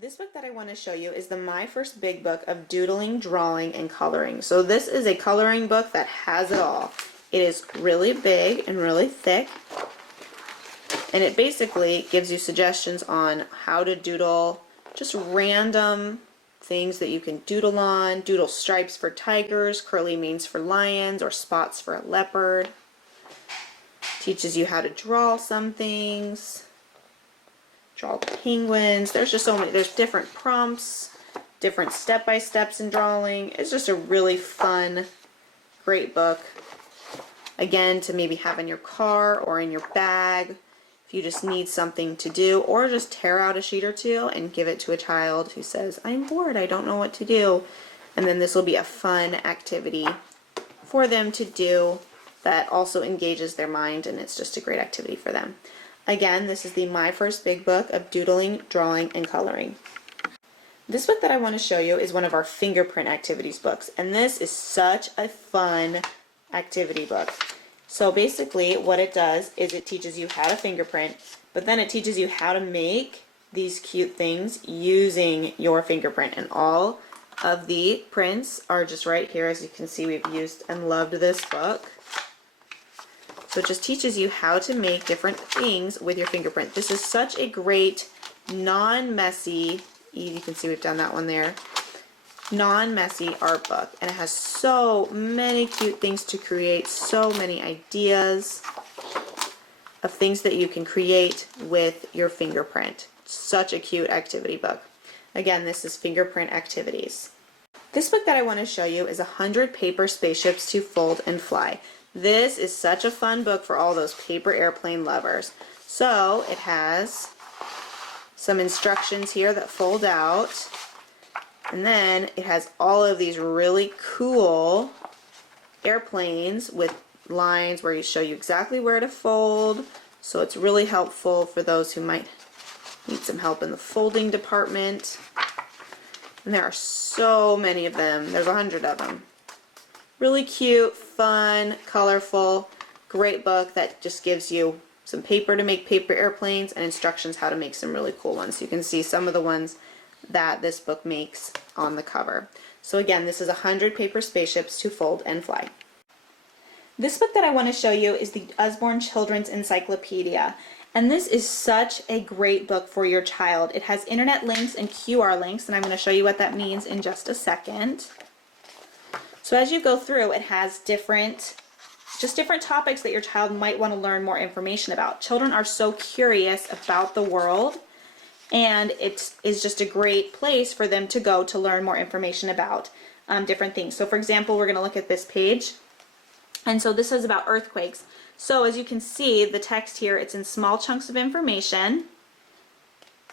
This book that I want to show you is the My First Big Book of Doodling, Drawing, and Coloring. So this is a coloring book that has it all. It is really big and really thick, and it basically gives you suggestions on how to doodle just random things that you can doodle on. Doodle stripes for tigers, curly manes for lions, or spots for a leopard. Teaches you how to draw some things. Draw penguins. There's just so many. There's different prompts, different step-by-steps in drawing. It's just a really fun, great book. Again, to maybe have in your car or in your bag if you just need something to do, or just tear out a sheet or two and give it to a child who says, I'm bored, I don't know what to do. And then this will be a fun activity for them to do that also engages their mind, and it's just a great activity for them. Again, this is the My First Big Book of Doodling, Drawing, and Coloring. This book that I want to show you is one of our fingerprint activities books, and this is such a fun activity book. So basically what it does is it teaches you how to fingerprint, but then it teaches you how to make these cute things using your fingerprint, and all of the prints are just right here. As you can see, we've used and loved this book. So it just teaches you how to make different things with your fingerprint. This is such a great, non-messy, you can see we've done that one there, non-messy art book. And it has so many cute things to create, so many ideas of things that you can create with your fingerprint. Such a cute activity book. Again, this is Fingerprint Activities. This book that I want to show you is 100 Paper Spaceships to Fold and Fly. This is such a fun book for all those paper airplane lovers. So it has some instructions here that fold out, and then it has all of these really cool airplanes with lines where you show you exactly where to fold. So it's really helpful for those who might need some help in the folding department. And there are so many of them. There's 100 of them. Really cute, fun, colorful, great book that just gives you some paper to make paper airplanes and instructions how to make some really cool ones. You can see some of the ones that this book makes on the cover. So again, this is 100 Paper Spaceships to Fold and Fly. This book that I want to show you is the Usborne Children's Encyclopedia. And this is such a great book for your child. It has internet links and QR links, and I'm going to show you what that means in just a second. So as you go through, it has different topics that your child might want to learn more information about. Children are so curious about the world, and it is just a great place for them to go to learn more information about different things. So for example, we're going to look at this page, and so this is about earthquakes. So as you can see, the text here, it's in small chunks of information,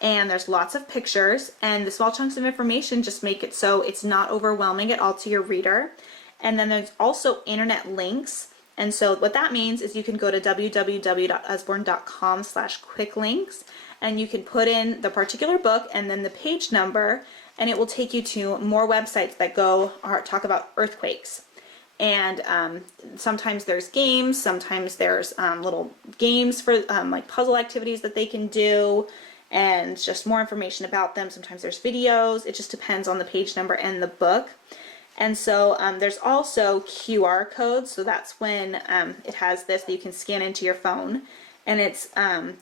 and there's lots of pictures, and the small chunks of information just make it so it's not overwhelming at all to your reader. And then there's also internet links, and so what that means is you can go to www.usborne.com/quicklinks, and you can put in the particular book and then the page number, and it will take you to more websites that talk about earthquakes. And sometimes there's games, sometimes there's little games for like puzzle activities that they can do, and just more information about them. Sometimes there's videos. It just depends on the page number and the book. And so there's also QR codes. So that's when it has this that you can scan into your phone. And it's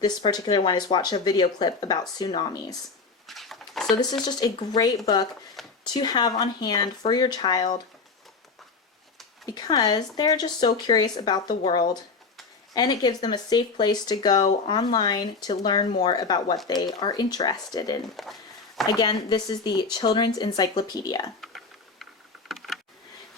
this particular one is watch a video clip about tsunamis. So this is just a great book to have on hand for your child because they're just so curious about the world. And it gives them a safe place to go online to learn more about what they are interested in. Again, this is the Children's Encyclopedia.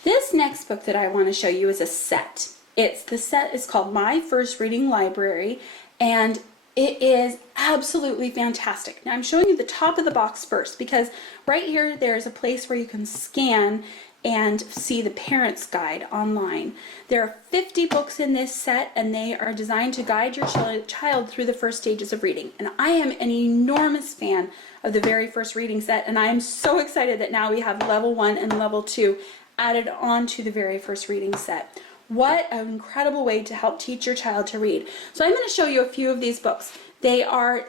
This next book that I want to show you is a set. The set is called My First Reading Library, and it is absolutely fantastic. Now I'm showing you the top of the box first because right here there's a place where you can scan and see the parent's guide online. There are 50 books in this set, and they are designed to guide your child through the first stages of reading. And I am an enormous fan of the very first reading set, and I am so excited that now we have level 1 and level 2 added on to the very first reading set. What an incredible way to help teach your child to read. So I'm going to show you a few of these books. They are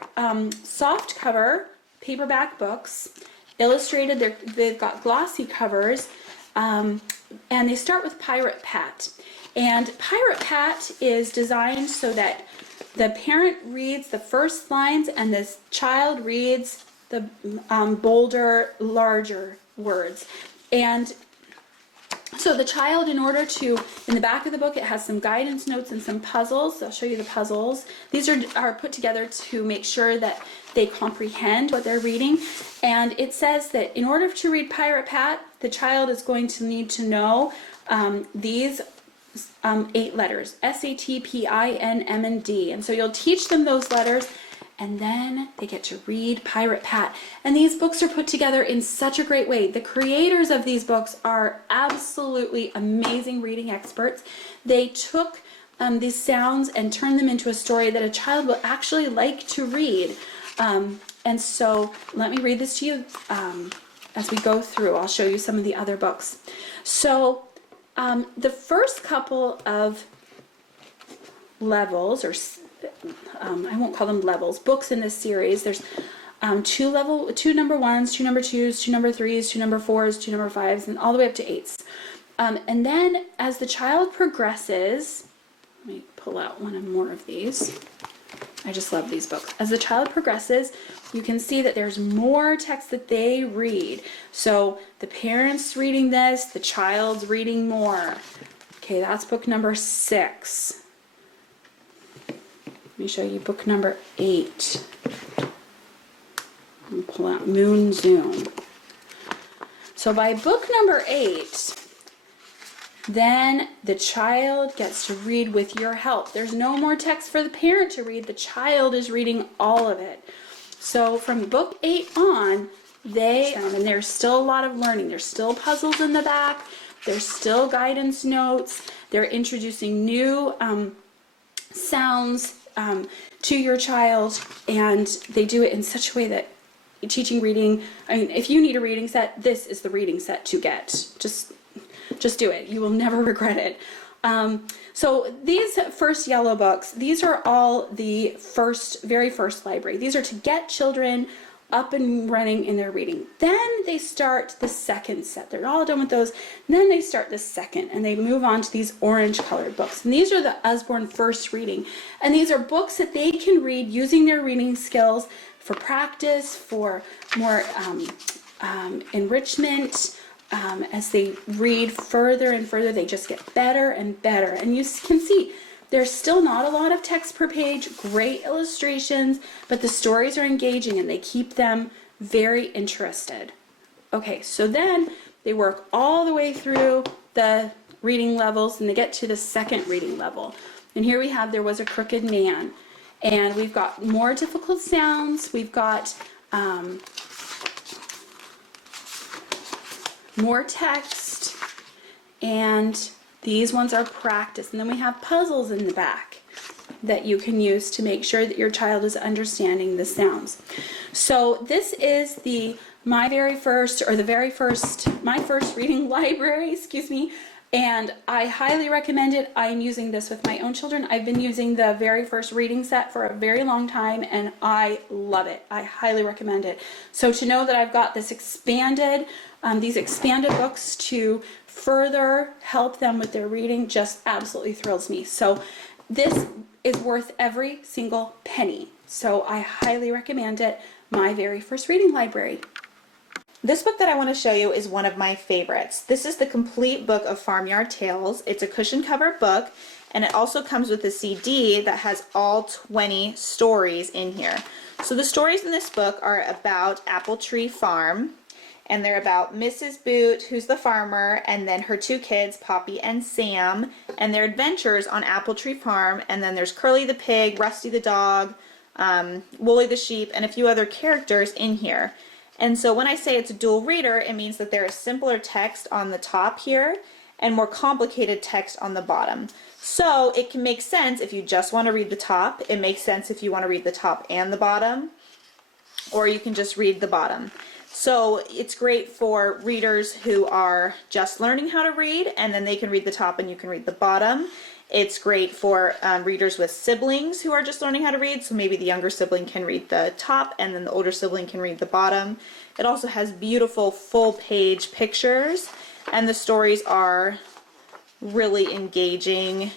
soft cover paperback books, illustrated. They've got glossy covers, and they start with Pirate Pat. And Pirate Pat is designed so that the parent reads the first lines and the child reads the bolder, larger words. And so the child, in order to, in the back of the book, it has some guidance notes and some puzzles. I'll show you the puzzles. These are put together to make sure that they comprehend what they're reading. And it says that in order to read Pirate Pat, the child is going to need to know these 8 letters: S, A, T, P, I, N, M, and D. And so you'll teach them those letters, and then they get to read Pirate Pat. And these books are put together in such a great way. The creators of these books are absolutely amazing reading experts. They took these sounds and turned them into a story that a child will actually like to read. And so let me read this to you as we go through. I'll show you some of the other books. So the first couple of levels, or I won't call them levels, books in this series, there's two number ones, 2 number 2s, 2 number 3s, 2 number 4s, 2 number 5s, and all the way up to 8s. And then as the child progresses, let me pull out one or more of these. I just love these books. As the child progresses, you can see that there's more text that they read. So the parent's reading this, the child's reading more. Okay, that's book number 6. Let me show you book number 8. I'll pull out Moon Zoom. So by book number 8, then the child gets to read with your help. There's no more text for the parent to read. The child is reading all of it. So from book 8 on, and there's still a lot of learning. There's still puzzles in the back. There's still guidance notes. They're introducing new sounds to your child, and they do it in such a way that teaching reading, I mean, if you need a reading set, this is the reading set to get. Just do it. You will never regret it. So these first yellow books, these are all the very first library. These are to get children up and running in their reading. Then they start the second set. They're all done with those. And then they start the second, and they move on to these orange colored books. And these are the Usborne first reading. And these are books that they can read using their reading skills for practice, for more enrichment. As they read further and further, they just get better and better. And you can see there's still not a lot of text per page, great illustrations, but the stories are engaging and they keep them very interested. Okay, so then they work all the way through the reading levels and they get to the second reading level. And here we have There Was a Crooked Man. And we've got more difficult sounds. We've got more text, and these ones are practice. And then we have puzzles in the back that you can use to make sure that your child is understanding the sounds. So this is my first reading library, and I highly recommend it. I'm using this with my own children. I've been using the very first reading set for a very long time, and I love it. I highly recommend it. So to know that I've got this these expanded books to further help them with their reading just absolutely thrills me. So this is worth every single penny. So I highly recommend it. My very first reading library. This book that I want to show you is one of my favorites. This is the complete book of Farmyard Tales. It's a cushion cover book, and it also comes with a CD that has all 20 stories in here. So the stories in this book are about Apple Tree Farm, and they're about Mrs. Boot, who's the farmer, and then her 2 kids, Poppy and Sam, and their adventures on Apple Tree Farm. And then there's Curly the pig, Rusty the dog, Wooly the sheep, and a few other characters in here. And so when I say it's a dual reader, it means that there is simpler text on the top here and more complicated text on the bottom. So it can make sense if you just want to read the top. It makes sense if you want to read the top and the bottom, or you can just read the bottom. So it's great for readers who are just learning how to read, and then they can read the top and you can read the bottom. It's great for readers with siblings who are just learning how to read. So maybe the younger sibling can read the top and then the older sibling can read the bottom. It also has beautiful full page pictures, and the stories are really engaging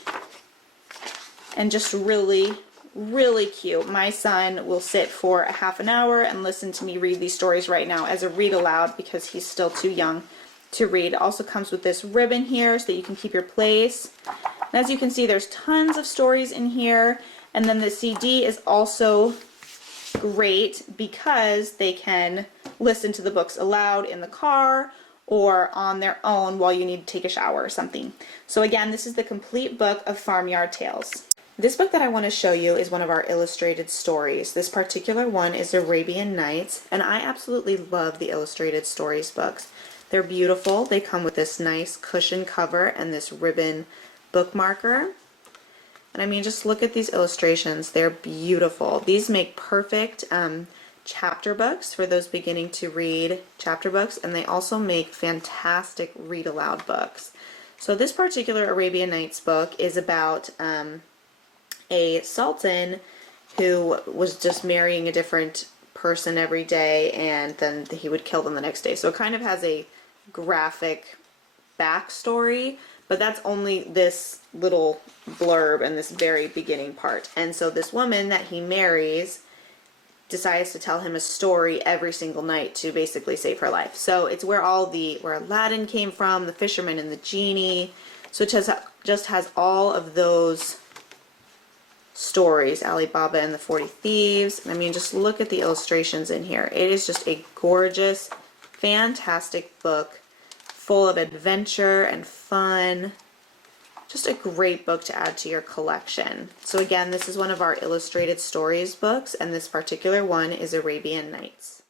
and just really, really cute. My son will sit for a half an hour and listen to me read these stories right now as a read aloud because he's still too young to read. It also comes with this ribbon here so that you can keep your place. And as you can see, there's tons of stories in here. And then the CD is also great because they can listen to the books aloud in the car or on their own while you need to take a shower or something. So again, this is the complete book of Farmyard Tales. This book that I want to show you is one of our illustrated stories. This particular one is Arabian Nights, and I absolutely love the illustrated stories books. They're beautiful. They come with this nice cushion cover and this ribbon bookmarker. And I mean, just look at these illustrations. They're beautiful. These make perfect chapter books for those beginning to read chapter books, and they also make fantastic read aloud books. So this particular Arabian Nights book is about a sultan who was just marrying a different person every day, and then he would kill them the next day. So it kind of has a graphic backstory, but that's only this little blurb and this very beginning part. And so this woman that he marries decides to tell him a story every single night to basically save her life. So it's where where Aladdin came from, the fisherman and the genie. So it just has all of those stories, Ali Baba and the 40 Thieves. I mean, just look at the illustrations in here. It is just a gorgeous, fantastic book full of adventure and fun. Just a great book to add to your collection. So again, this is one of our illustrated stories books, and this particular one is Arabian Nights.